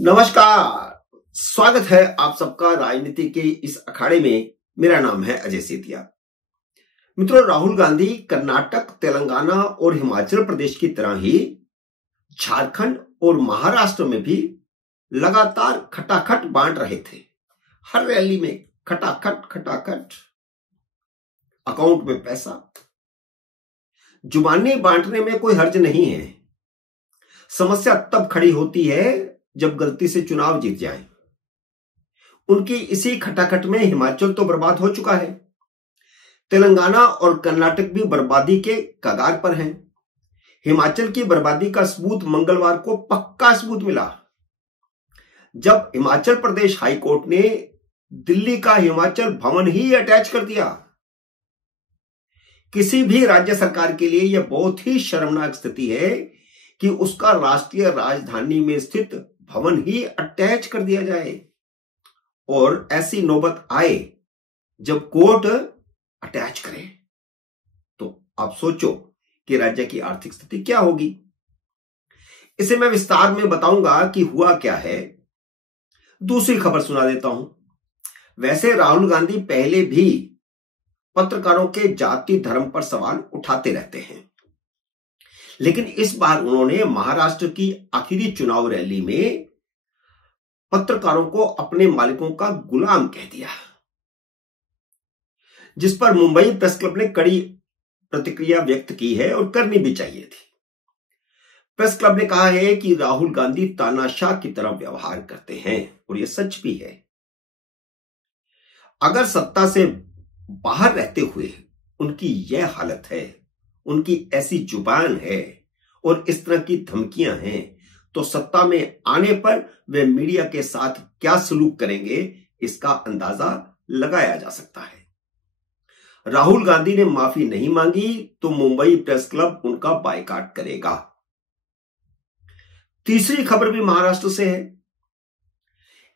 नमस्कार। स्वागत है आप सबका राजनीति के इस अखाड़े में। मेरा नाम है अजय सेतिया। मित्रों, राहुल गांधी कर्नाटक, तेलंगाना और हिमाचल प्रदेश की तरह ही झारखंड और महाराष्ट्र में भी लगातार खटाखट बांट रहे थे। हर रैली में खटाखट खटाखट, अकाउंट में पैसा। जुबानी बांटने में कोई हर्ज नहीं है। समस्या तब खड़ी होती है जब गलती से चुनाव जीत जाए। उनकी इसी खटाखट में हिमाचल तो बर्बाद हो चुका है, तेलंगाना और कर्नाटक भी बर्बादी के कगार पर हैं। हिमाचल की बर्बादी का सबूत मंगलवार को पक्का सबूत मिला, जब हिमाचल प्रदेश हाईकोर्ट ने दिल्ली का हिमाचल भवन ही अटैच कर दिया। किसी भी राज्य सरकार के लिए यह बहुत ही शर्मनाक स्थिति है कि उसका राष्ट्रीय राजधानी में स्थित भवन ही अटैच कर दिया जाए, और ऐसी नौबत आए जब कोर्ट अटैच करे तो आप सोचो कि राज्य की आर्थिक स्थिति क्या होगी। इसे मैं विस्तार में बताऊंगा कि हुआ क्या है। दूसरी खबर सुना देता हूं। वैसे राहुल गांधी पहले भी पत्रकारों के जाति धर्म पर सवाल उठाते रहते हैं, लेकिन इस बार उन्होंने महाराष्ट्र की आखिरी चुनाव रैली में पत्रकारों को अपने मालिकों का गुलाम कह दिया, जिस पर मुंबई प्रेस क्लब ने कड़ी प्रतिक्रिया व्यक्त की है और करनी भी चाहिए थी। प्रेस क्लब ने कहा है कि राहुल गांधी तानाशाह की तरह व्यवहार करते हैं, और यह सच भी है। अगर सत्ता से बाहर रहते हुए उनकी यह हालत है, उनकी ऐसी जुबान है और इस तरह की धमकियां हैं, तो सत्ता में आने पर वे मीडिया के साथ क्या सलूक करेंगे, इसका अंदाजा लगाया जा सकता है। राहुल गांधी ने माफी नहीं मांगी तो मुंबई प्रेस क्लब उनका बायकॉट करेगा। तीसरी खबर भी महाराष्ट्र से है।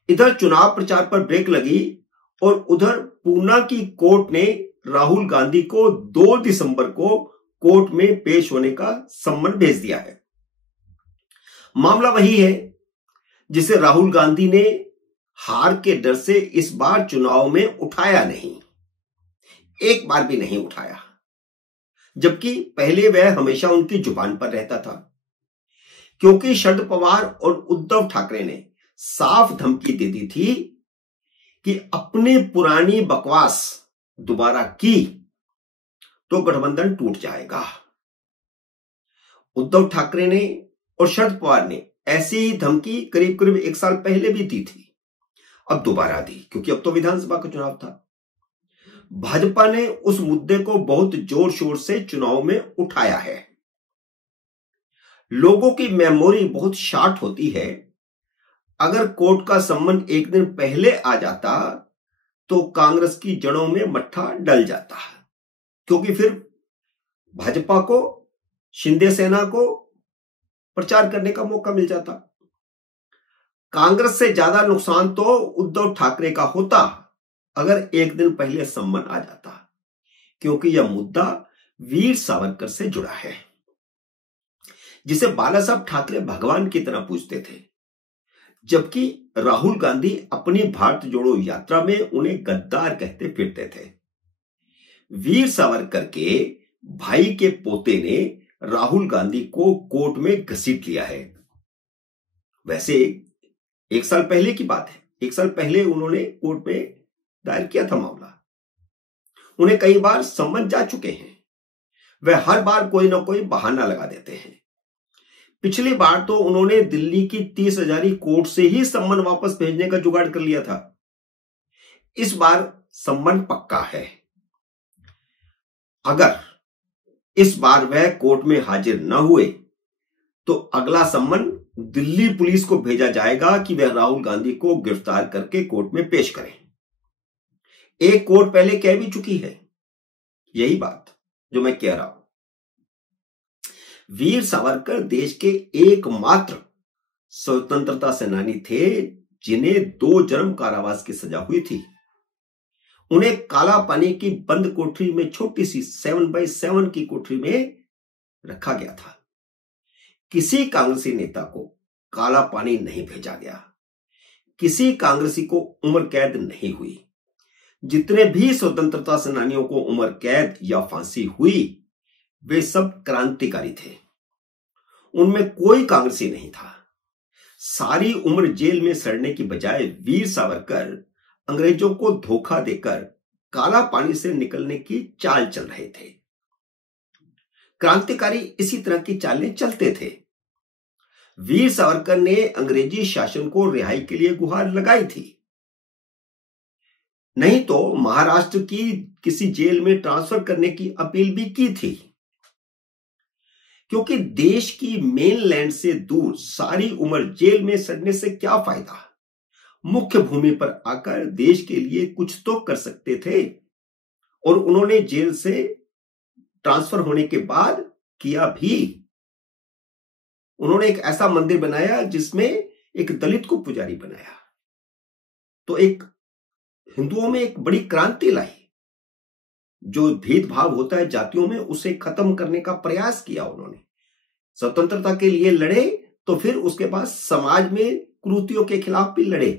इधर चुनाव प्रचार पर ब्रेक लगी और उधर पूना की कोर्ट ने राहुल गांधी को 2 दिसंबर को कोर्ट में पेश होने का सम्मन भेज दिया है। मामला वही है जिसे राहुल गांधी ने हार के डर से इस बार चुनाव में उठाया नहीं, एक बार भी नहीं उठाया, जबकि पहले वह हमेशा उनकी जुबान पर रहता था। क्योंकि शरद पवार और उद्धव ठाकरे ने साफ धमकी दे दी थी कि अपनी पुरानी बकवास दोबारा की तो गठबंधन टूट जाएगा। उद्धव ठाकरे ने और शरद पवार ने ऐसी ही धमकी करीब करीब 1 साल पहले भी दी थी, अब दोबारा दी, क्योंकि अब तो विधानसभा का चुनाव था। भाजपा ने उस मुद्दे को बहुत जोर शोर से चुनाव में उठाया है। लोगों की मेमोरी बहुत शॉर्ट होती है। अगर कोर्ट का सम्मन एक दिन पहले आ जाता तो कांग्रेस की जड़ों में मट्ठा डल जाता, क्योंकि फिर भाजपा को, शिंदे सेना को प्रचार करने का मौका मिल जाता। कांग्रेस से ज्यादा नुकसान तो उद्धव ठाकरे का होता अगर एक दिन पहले सम्मन आ जाता, क्योंकि यह मुद्दा वीर सावरकर से जुड़ा है, जिसे बाला साहब ठाकरे भगवान की तरह पूजते थे, जबकि राहुल गांधी अपनी भारत जोड़ो यात्रा में उन्हें गद्दार कहते फिरते थे। वीर सावरकर के भाई के पोते ने राहुल गांधी को कोर्ट में घसीट लिया है। वैसे 1 साल पहले की बात है, 1 साल पहले उन्होंने कोर्ट में दायर किया था मामला। उन्हें कई बार सम्मन जा चुके हैं। वह हर बार कोई ना कोई बहाना लगा देते हैं। पिछली बार तो उन्होंने दिल्ली की 30,000 कोर्ट से ही सम्मन वापस भेजने का जुगाड़ कर लिया था। इस बार सम्मन पक्का है। अगर इस बार वह कोर्ट में हाजिर न हुए तो अगला सम्मन दिल्ली पुलिस को भेजा जाएगा कि वह राहुल गांधी को गिरफ्तार करके कोर्ट में पेश करें। एक कोर्ट पहले कह भी चुकी है यही बात जो मैं कह रहा हूं। वीर सावरकर देश के एकमात्र स्वतंत्रता सेनानी थे जिन्हें 2 जन्म कारावास की सजा हुई थी। उन्हें काला पानी की बंद कोठरी में, छोटी सी 7x7 की कोठरी में रखा गया था। किसी कांग्रेसी नेता को काला पानी नहीं भेजा गया। किसी कांग्रेसी को उम्र कैद नहीं हुई। जितने भी स्वतंत्रता सेनानियों को उम्र कैद या फांसी हुई वे सब क्रांतिकारी थे, उनमें कोई कांग्रेसी नहीं था। सारी उम्र जेल में सड़ने की बजाय वीर सावरकर अंग्रेजों को धोखा देकर काला पानी से निकलने की चाल चल रहे थे। क्रांतिकारी इसी तरह की चालें चलते थे। वीर सावरकर ने अंग्रेजी शासन को रिहाई के लिए गुहार लगाई थी, नहीं तो महाराष्ट्र की किसी जेल में ट्रांसफर करने की अपील भी की थी, क्योंकि देश की मेनलैंड से दूर सारी उम्र जेल में सड़ने से क्या फायदा। मुख्य भूमि पर आकर देश के लिए कुछ तो कर सकते थे, और उन्होंने जेल से ट्रांसफर होने के बाद किया भी। उन्होंने एक ऐसा मंदिर बनाया जिसमें एक दलित को पुजारी बनाया, तो एक हिंदुओं में एक बड़ी क्रांति लाई। जो भेदभाव होता है जातियों में उसे खत्म करने का प्रयास किया उन्होंने। स्वतंत्रता के लिए लड़े तो फिर उसके बाद समाज में कुरीतियों के खिलाफ भी लड़े।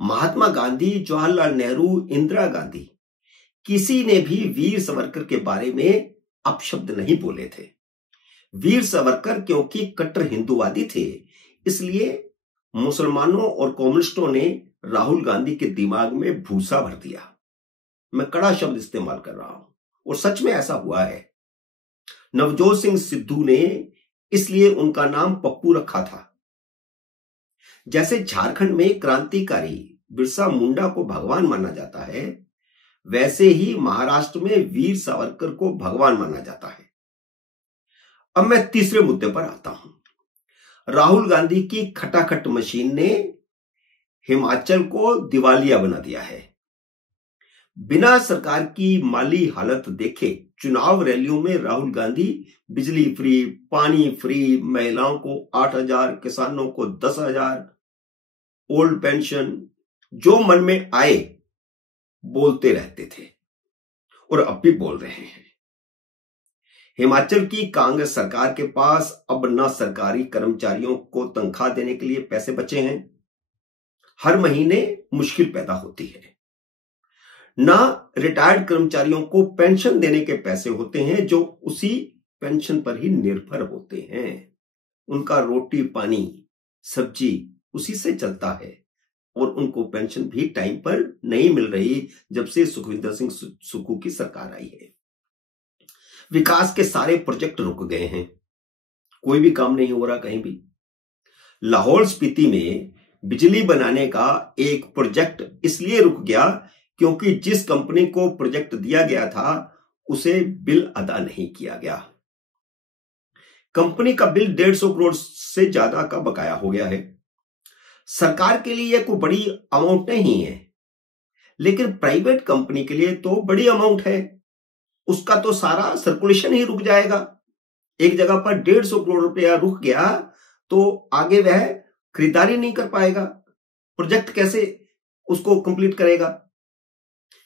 महात्मा गांधी, जवाहरलाल नेहरू, इंदिरा गांधी, किसी ने भी वीर सावरकर के बारे में अपशब्द नहीं बोले थे। वीर सावरकर क्योंकि कट्टर हिंदूवादी थे, इसलिए मुसलमानों और कम्युनिस्टों ने राहुल गांधी के दिमाग में भूसा भर दिया। मैं कड़ा शब्द इस्तेमाल कर रहा हूं और सच में ऐसा हुआ है। नवजोत सिंह सिद्धू ने इसलिए उनका नाम पप्पू रखा था। जैसे झारखंड में क्रांतिकारी बिरसा मुंडा को भगवान माना जाता है, वैसे ही महाराष्ट्र में वीर सावरकर को भगवान माना जाता है। अब मैं तीसरे मुद्दे पर आता हूं। राहुल गांधी की खटाखट मशीन ने हिमाचल को दिवालिया बना दिया है। बिना सरकार की माली हालत देखे चुनाव रैलियों में राहुल गांधी बिजली फ्री, पानी फ्री, महिलाओं को 8,000, किसानों को 10,000, ओल्ड पेंशन, जो मन में आए बोलते रहते थे और अब भी बोल रहे हैं। हिमाचल की कांग्रेस सरकार के पास अब न सरकारी कर्मचारियों को तनख्वाह देने के लिए पैसे बचे हैं, हर महीने मुश्किल पैदा होती है। ना रिटायर्ड कर्मचारियों को पेंशन देने के पैसे होते हैं, जो उसी पेंशन पर ही निर्भर होते हैं। उनका रोटी पानी सब्जी उसी से चलता है, और उनको पेंशन भी टाइम पर नहीं मिल रही जब से सुखविंदर सिंह सुक्खू की सरकार आई है। विकास के सारे प्रोजेक्ट रुक गए हैं, कोई भी काम नहीं हो रहा कहीं भी। लाहौल स्पीति में बिजली बनाने का एक प्रोजेक्ट इसलिए रुक गया क्योंकि जिस कंपनी को प्रोजेक्ट दिया गया था उसे बिल अदा नहीं किया गया। कंपनी का बिल 150 करोड़ से ज्यादा का बकाया हो गया है। सरकार के लिए कोई बड़ी अमाउंट नहीं है, लेकिन प्राइवेट कंपनी के लिए तो बड़ी अमाउंट है। उसका तो सारा सर्कुलेशन ही रुक जाएगा। एक जगह पर 150 करोड़ रुपया रुक गया तो आगे वह खरीदारी नहीं कर पाएगा, प्रोजेक्ट कैसे उसको कंप्लीट करेगा।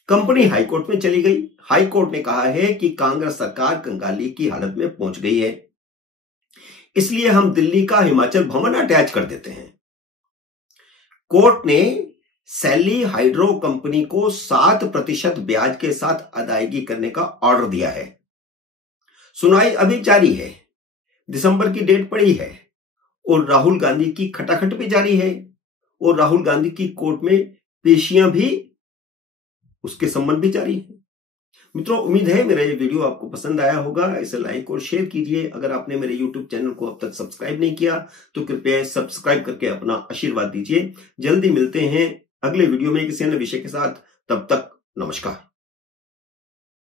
कंपनी हाईकोर्ट में चली गई। हाईकोर्ट ने कहा है कि कांग्रेस सरकार कंगाली की हालत में पहुंच गई है, इसलिए हम दिल्ली का हिमाचल भवन अटैच कर देते हैं। कोर्ट ने सैली हाइड्रो कंपनी को 7% ब्याज के साथ अदायगी करने का ऑर्डर दिया है। सुनवाई अभी जारी है, दिसंबर की डेट पड़ी है, और राहुल गांधी की खटाखट भी जारी है, और राहुल गांधी की कोर्ट में पेशियां भी, उसके संबंध भी जारी है। मित्रों, उम्मीद है मेरा ये वीडियो आपको पसंद आया होगा। इसे लाइक और शेयर कीजिए। अगर आपने मेरे YouTube चैनल को अब तक सब्सक्राइब नहीं किया तो कृपया सब्सक्राइब करके अपना आशीर्वाद दीजिए। जल्दी मिलते हैं अगले वीडियो में किसी अन्य विषय के साथ। तब तक नमस्कार।